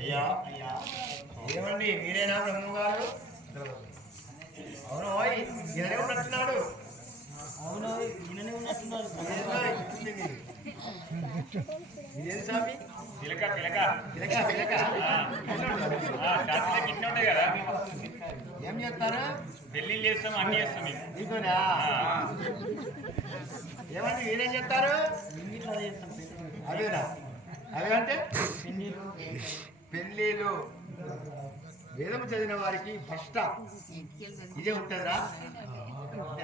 అయ్యా ఏమండి మీరేనా బ్రహ్మ గారు? అవును ఈయననే ఉన్నట్టున్నాడు. అవును ఈయననే ఉన్నట్టున్నాడు. ఇదేంటి స్వామి? పిలక పిలక పిలక పిలక గిట్ల ఉంటాయి కదా. ఏం చేస్తారు? పెళ్లి చేస్తాం, అన్ని చేస్తాం. మీతోనా? ఏమండి మీరేం చేస్తారు? అదేనా? అదేంటే పెళ్ళిళ్ళు వేదం చదివిన వారికి ఫస్ట్ ఇదే ఉంటుందా?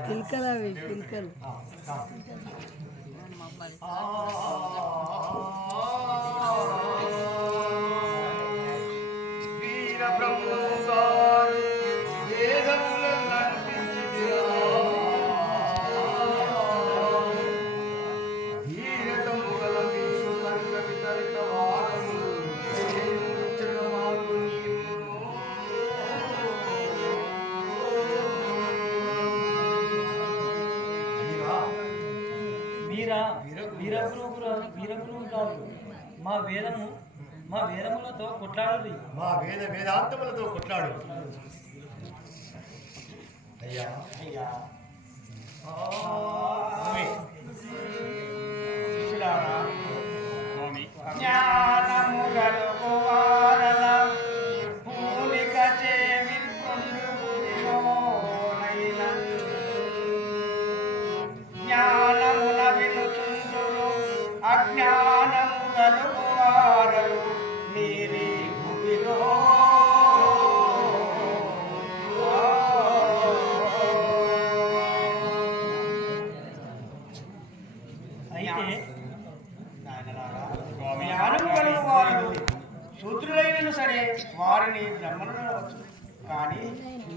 పిలకలు అవి పిలకలు వీర బ్రహ్మము గారు వేదములు నడిపించిదిరా. ధీరతము గల వీరు కనుక వితరిత వారములు చెడుమాకు వీరగురువు కాదు. మా వేదములతో కొట్లాడు. మా వేదాంతములతో కొట్లాడు. అయ్యా శిష్యులారా, జ్ఞానము గలుగు వారల పూనిక చేమి జ్ఞానమున వినుచుందురు అజ్ఞానము గలుగు వారలు నీరి భూమిలో. అయితే జ్ఞానము గలుగు వారు శూద్రులైనను సరే వారిని బ్రహ్మను కానీ